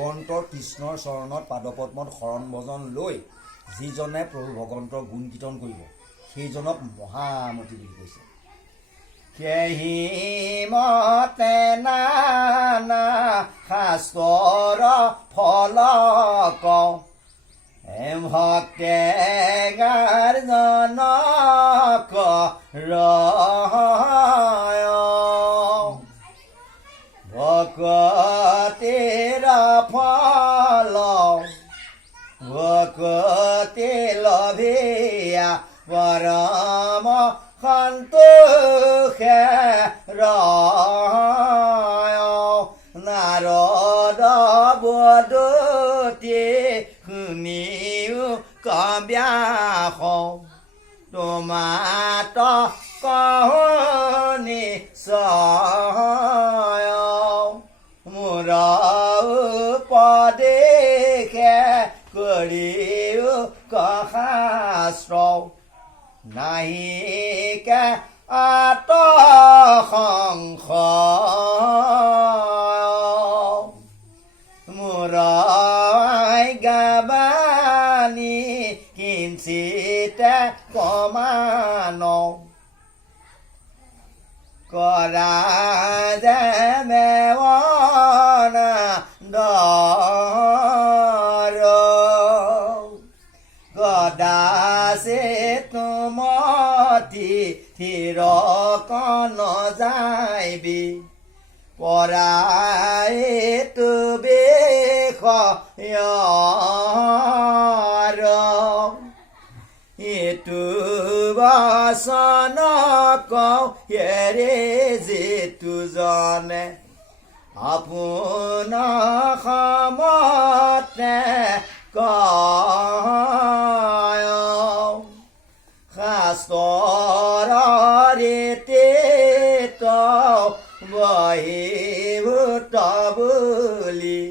ভগৱন্তৰ কৃষ্ণৰ চৰণত পাদপদ্মত শৰণ ভজন লৈ যিজনে প্ৰভু ভগৱন্তৰ গুণ কীৰ্তন কৰিব সেইজনক মহামতি বুলি কৈছে। কেহিমতে নানা শাস্ত্ৰৰ ফল কওঁ ভক্তে গাৰ্জনক ৰয় ভকতিৰ ফল ভকতি লভিয়া পৰম সন্তোষে ৰয় নাৰদ বদতি শুনিও কব্যাস তোমাত কহনি সয় মোৰ উপদেশে কৰিও কশাস্ত্ৰ নাহিকে আত্মসংশয় মোৰ গাবানি কিঞ্চিতে কমান কৰা যে মেৱনা দৰ গদাসে তুমতি থিৰকন যাইবি পৰাই তুবেশৰ এইটো বচন কওঁ হেৰে যিটো জনে আপোন সমতে কয় শাস্ত্ৰৰ ৰীতিত বহিভূত বুলি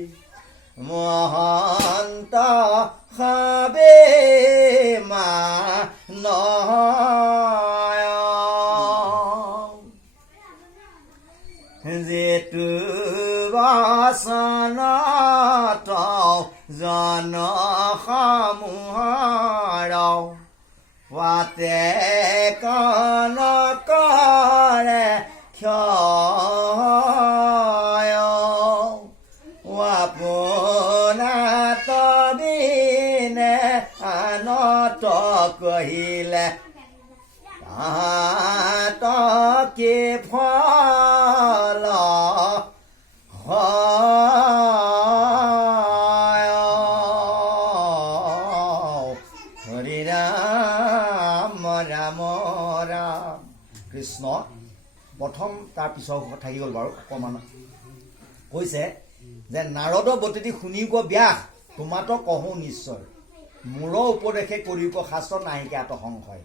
মহন্ত সাবে নহয় যিটো বচনত জনসমূহৰ পাতে কন কৰে ক্ষয় আপোনাত বিনে আনত কহিলে তাহাঁত কি ফল হৰি ৰাম ৰাম ৰাম কৃষ্ণ প্ৰথম তাৰ পিছৰ থাকি গ'ল বাৰু অকণমান কৈছে যে নাৰদ বততি শুনিব ব্যাস তোমাতো কহো নিশ্চয় মূৰ উপদেশে কৰিব শাস্ত্ৰ নাহিকে আত্মসংশয়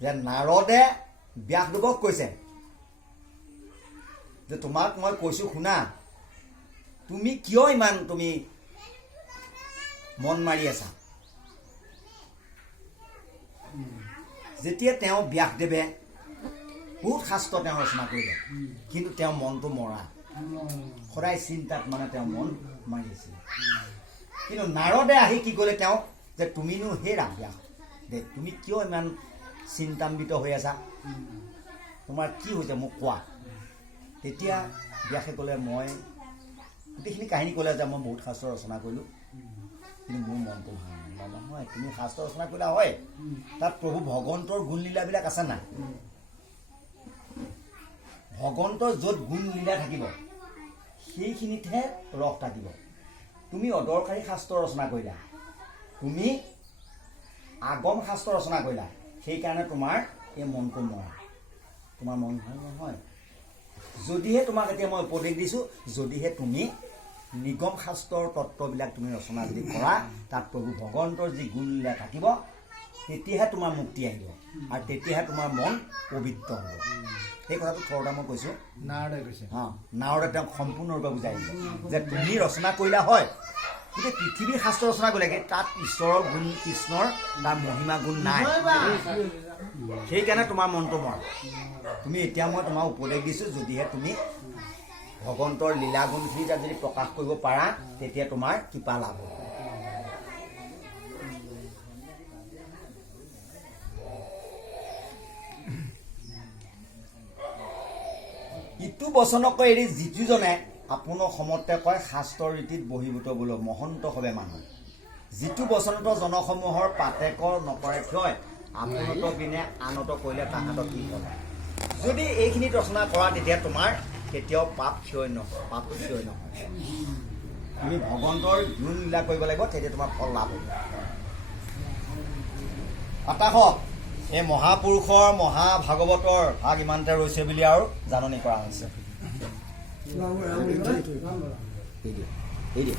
যে নাৰদে ব্যাসদেৱক কৈছে যে তোমাক মই কৈছোঁ শুনা তুমি কিয় ইমান তুমি মন মাৰি আছা যেতিয়া তেওঁ ব্যাসদেৱে বহুত শাস্ত্ৰ তেওঁ ৰচনা কৰিলে কিন্তু তেওঁ মনটো মৰা সদায় চিন্তাত মানে তেওঁ মন মাৰি আছিল কিন্তু নাৰদে আহি কি ক'লে তেওঁ যে তুমিনো হেৰা ব্যাস দে তুমি কিয় ইমান চিন্তান্বিত হৈ আছা তোমাৰ কি হৈছে মোক কোৱা তেতিয়া ব্যাসে ক'লে মই গোটেইখিনি কাহিনী ক'লে যে মই বহুত শাস্ত্ৰ ৰচনা কৰিলোঁ কিন্তু মোৰ মনটো ভাল নহয় তুমি শাস্ত্ৰ ৰচনা কৰিলা হয় তাত প্ৰভু ভগৱন্তৰ গুণ লীলাবিলাক আছে নাই ভগৱন্তৰ য'ত গুণ লীলা থাকিব সেইখিনিতহে ৰস থাকিব তুমি অদৰকাৰী শাস্ত্ৰ ৰচনা কৰিলা তুমি আগম শাস্ত্ৰ ৰচনা কৰিলা সেইকাৰণে তোমাৰ এই মনটো মৰা তোমাৰ মন ভাল নহয় যদিহে তোমাক এতিয়া মই উপদেশ দিছোঁ যদিহে তুমি নিগম শাস্ত্ৰৰ তত্ত্ববিলাক তুমি ৰচনা যদি কৰা তাত প্ৰভু ভগৱন্তৰ যি গুণ লীলা থাকিব তেতিয়াহে তোমাৰ মুক্তি আহিব আৰু তেতিয়াহে তোমাৰ মন পবিত্ৰ হ'ব সেই কথাটো থৰতে মই কৈছোঁ নাৰদে কৈছে নাৰদে তেওঁক সম্পূৰ্ণৰূপে বুজাই দিলে যে তুমি ৰচনা কৰিলা হয় কিন্তু পৃথিৱীৰ শাস্ত্ৰ ৰচনা কৰিলে তাত ঈশ্বৰৰ গুণ কৃষ্ণৰ তাৰ মহিমা গুণ নাই সেইকাৰণে তোমাৰ মনটো মৰা তুমি এতিয়া মই তোমাক উপদেশ দিছোঁ যদিহে তুমি ভগৱন্তৰ লীলা গুণখিনি তাত যদি প্ৰকাশ কৰিব পাৰা তেতিয়া তোমাৰ কৃপা লাভ হ'ব। ইটো বচনকৈ এৰি যিটোজনে আপোনাৰ সমতে কয় শাস্ত্ৰ ৰীতিত বহিভূত বোলো মহন্ত হবে মানুহ। যিটো বচনত জনসমূহৰ পাতেক নকৰে ক্ষয় আপোনত বিনে আনত কৰিলে তাহাঁতৰ কি হয়। যদি এইখিনিত ৰচনা কৰা তেতিয়া তোমাৰ কেতিয়াও পাপ ক্ষয় নহয়, পাপটো ক্ষয় নহয়। তুমি ভগৱন্তৰ গুণ লীলা কৰিব লাগিব, তেতিয়া তোমাৰ ফল লাভ হ'ব। আতাশ এই মহাপুৰুষৰ মহাভাগৱতৰ ভাগ ইমানতে ৰৈছে বুলি আৰু জাননী কৰা হৈছে। এই দিয়ে